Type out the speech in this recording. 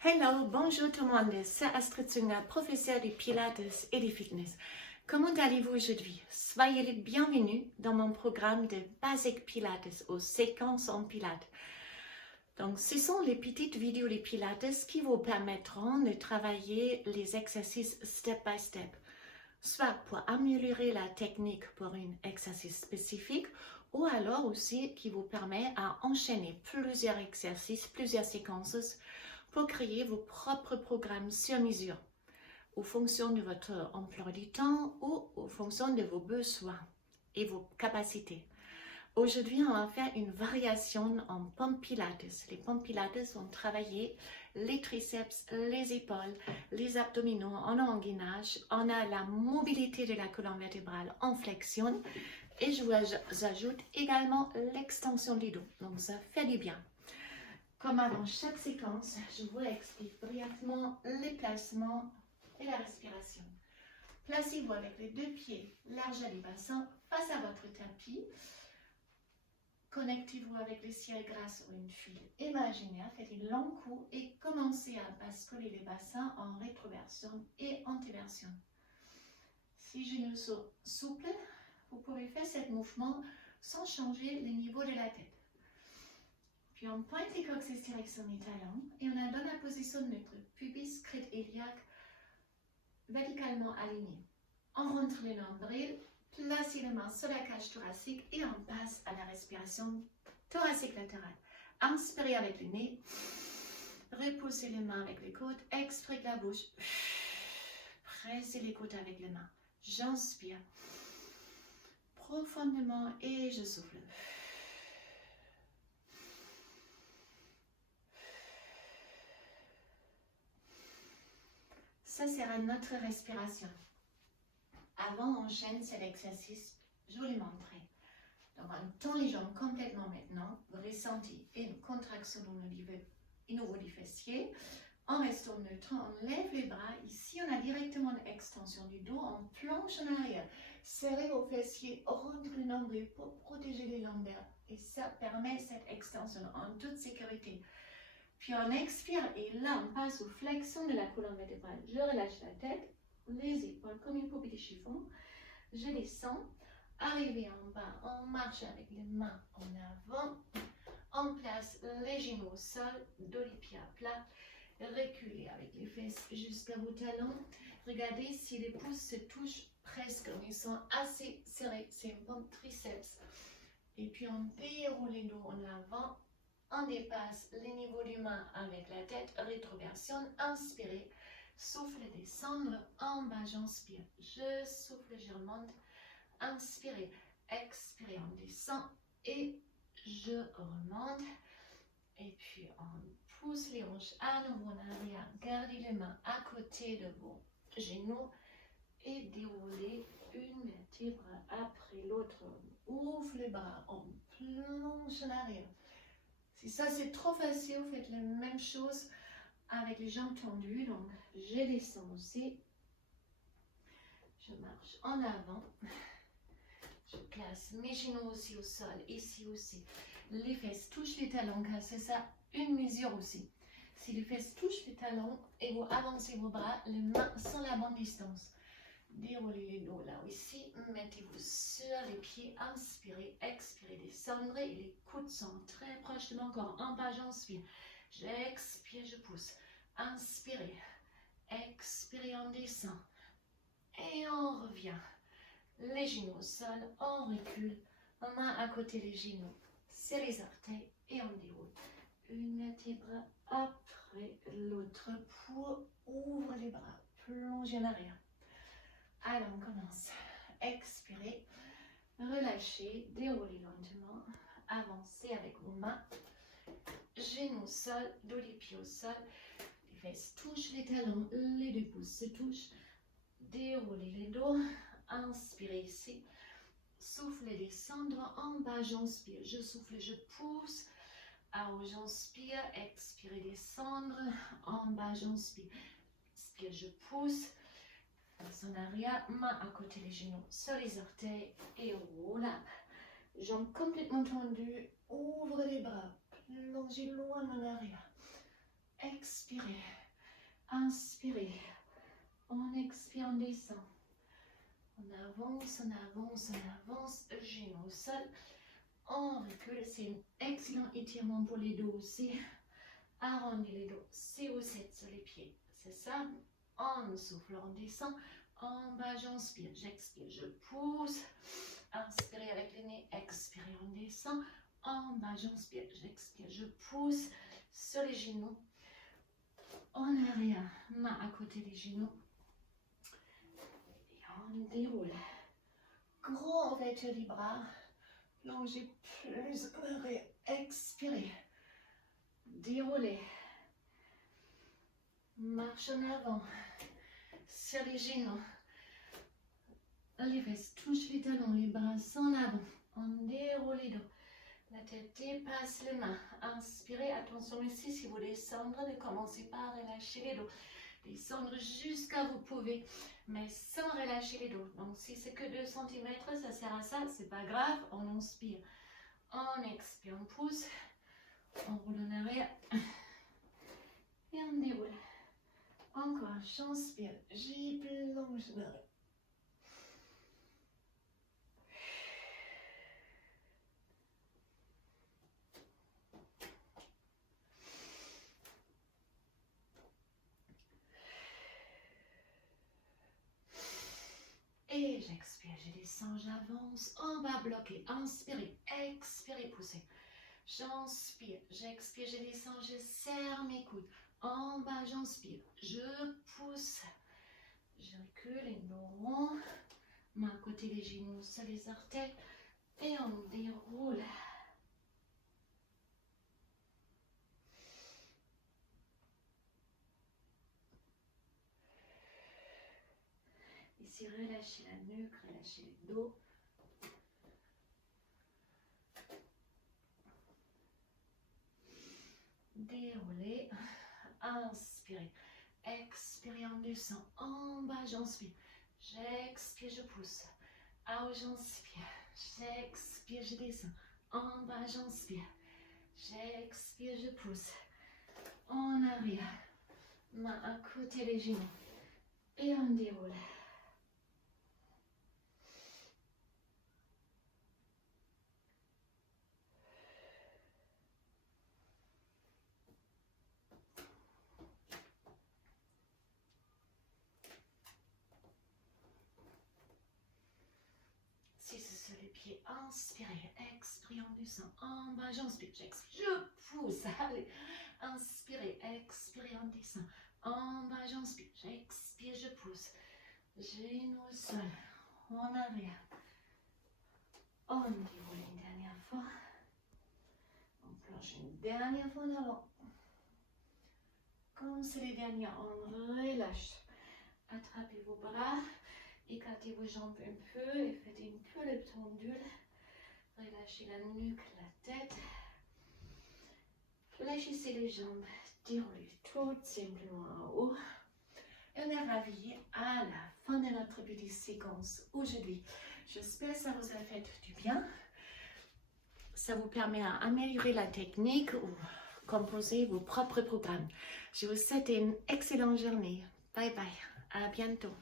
Hello, bonjour tout le monde, c'est Astrid Zunger, professeure de Pilates et de Fitness. Comment allez-vous aujourd'hui? Soyez les bienvenus dans mon programme de Basic Pilates aux séquences en Pilates. Donc, ce sont les petites vidéos de Pilates qui vous permettront de travailler les exercices step by step, soit pour améliorer la technique pour un exercice spécifique, ou alors aussi qui vous permet à enchaîner plusieurs exercices, plusieurs séquences pour créer vos propres programmes sur mesure, en fonction de votre emploi du temps ou en fonction de vos besoins et vos capacités. Aujourd'hui, on va faire une variation en pompes pilates. Les pompes pilates vont travailler les triceps, les épaules, les abdominaux en engainage. On a la mobilité de la colonne vertébrale en flexion et je vous ajoute également l'extension du dos. Donc, ça fait du bien. Comme avant chaque séquence, je vous explique brièvement les placements et la respiration. Placez-vous avec les deux pieds largeur du bassin face à votre tapis. Connectez-vous avec le ciel grâce à une file imaginaire. Faites un long coup et commencez à basculer les bassins en rétroversion et antéversion. Si genoux sont souples, vous pouvez faire ce mouvement sans changer le niveau de la tête. Puis on pointe les coccyx direction les talons et on donne la position de notre pubis crête iliaque verticalement aligné. On rentre le nombril, placez les mains sur la cage thoracique et on passe à la respiration thoracique latérale. Inspirez avec le nez, repoussez les mains avec les côtes, expirez la bouche, pressez les côtes avec les mains. J'inspire profondément et je souffle. Ça sera notre respiration. Avant, on enchaîne cet exercice, je vous l'ai montré. Donc, on tend les jambes complètement maintenant. Vous ressentez une contraction au niveau du fessier. En restant neutre, on lève les bras. Ici, on a directement une extension du dos. On plonge en arrière. Serrez vos fessiers, rentrez le nombril pour protéger les lombaires. Et ça permet cette extension en toute sécurité. Puis on expire et là on passe aux flexions de la colonne vertébrale. Je relâche la tête, les épaules comme une poupée de chiffon. Je descends, arrivé en bas, on marche avec les mains en avant. On place les genoux au sol, dos les pieds à plat. Reculez avec les fesses jusqu'à vos talons. Regardez si les pouces se touchent presque, ils sont assez serrés. C'est un bon triceps. Et puis on déroule les dos en avant. On dépasse les niveaux du main avec la tête, rétroversion, inspirez, souffle, descendre, en bas, j'inspire, je souffle, je remonte, inspirez, expirez, on descend et je remonte. Et puis on pousse les hanches à nouveau en arrière, gardez les mains à côté de vos genoux et déroulez une vertèbre après l'autre. Ouvre les bras, on plonge en arrière. Si ça c'est trop facile, vous faites la même chose avec les jambes tendues. Donc je descends aussi. Je marche en avant. Je place mes genoux aussi au sol, ici aussi. Les fesses touchent les talons car c'est ça une mesure aussi. Si les fesses touchent les talons et vous avancez vos bras, les mains sont à la bonne distance. Déroulez les dos là aussi, mettez-vous sur les pieds, inspirez, expirez, descendez et les coudes sont très proches de mon corps. En bas, j'inspire, j'expire, je pousse, inspirez, expirez, on descend et on revient. Les genoux au sol, on recule, main à côté des genoux, c'est les orteils et on déroule. Une vertèbre après l'autre pour ouvrir les bras, plonger en arrière. Alors, on commence. Expirez, relâchez, déroulez lentement, avancez avec vos mains, genoux au sol, dos les pieds au sol, les fesses touchent les talons, les deux pouces se touchent, déroulez les dos, inspirez ici, soufflez, descendre, en bas, j'inspire, je souffle, je pousse, en haut, j'inspire, expirez, descendre, en bas, j'inspire, expire, je pousse. En arrière, main à côté des genoux, sur les orteils et roule up. Jambes complètement tendues, ouvrez les bras, plongez loin en arrière. expirez. Inspirez. On expire, on descend. On avance, on avance, on avance. Genou au sol. On recule. C'est un excellent étirement pour les dos aussi. Arrondis les dos. Si vous êtes sur les pieds, c'est ça. On souffle, on descend. En bas, j'inspire, j'expire, je pousse. Inspirez avec le nez, expirez, on descend. En bas, j'inspire, j'expire, je pousse. Sur les genoux. En arrière, main à côté des genoux. Et on déroule. Grand ouverture des bras. Plongez plus en arrière. Expirez. Déroulez. Marche en avant. Sur les genoux. Les fesses touchent les talons, les bras en avant. On déroule les dos. La tête dépasse les mains. Inspirez. Attention ici, si vous descendez, ne commencez pas à relâcher les dos. Descendre jusqu'à vous pouvez, mais sans relâcher les dos. Donc si c'est que 2 cm, ça sert à ça, c'est pas grave. On inspire. On expire, on pousse. On roule en arrière. Et on déroule. Encore, j'inspire. J'y plonge en arrière. Et j'expire, je descends, j'avance. En bas, bloqué. Inspirez, expirez, poussez. J'inspire, j'expire, je descends, je serre mes coudes. En bas, j'inspire, je pousse. Je recule et nous ronds. Main à côté des genoux sur les orteils. Et on déroule. Ici, relâchez la nuque, relâchez le dos. Déroulez. Inspirez. Expirez, on descend. En bas, j'inspire. J'expire, je pousse. Ah, j'inspire. J'expire, je descends. En bas, j'inspire. J'expire, je pousse. En arrière. Main à côté des genoux. Et on déroule. Si c'est sur les pieds, inspirez, expirez, on descend. En bas, j'inspire, j'expire, je pousse. Allez, inspirez, expirez, on descend. En bas, j'inspire, j'expire, je pousse. Genoux au sol, en arrière. On déroule une dernière fois. On plonge une dernière fois en avant. Comme c'est les dernières, on relâche. Attrapez vos bras, écartez vos jambes un peu et faites un peu le pendule. Relâchez la nuque, la tête. Fléchissez les jambes, déroulez tout simplement en haut. Et on est ravis à la fin de notre petite séquence aujourd'hui. J'espère que ça vous a fait du bien. Ça vous permet d'améliorer la technique ou composer vos propres programmes. Je vous souhaite une excellente journée. Bye bye. À bientôt.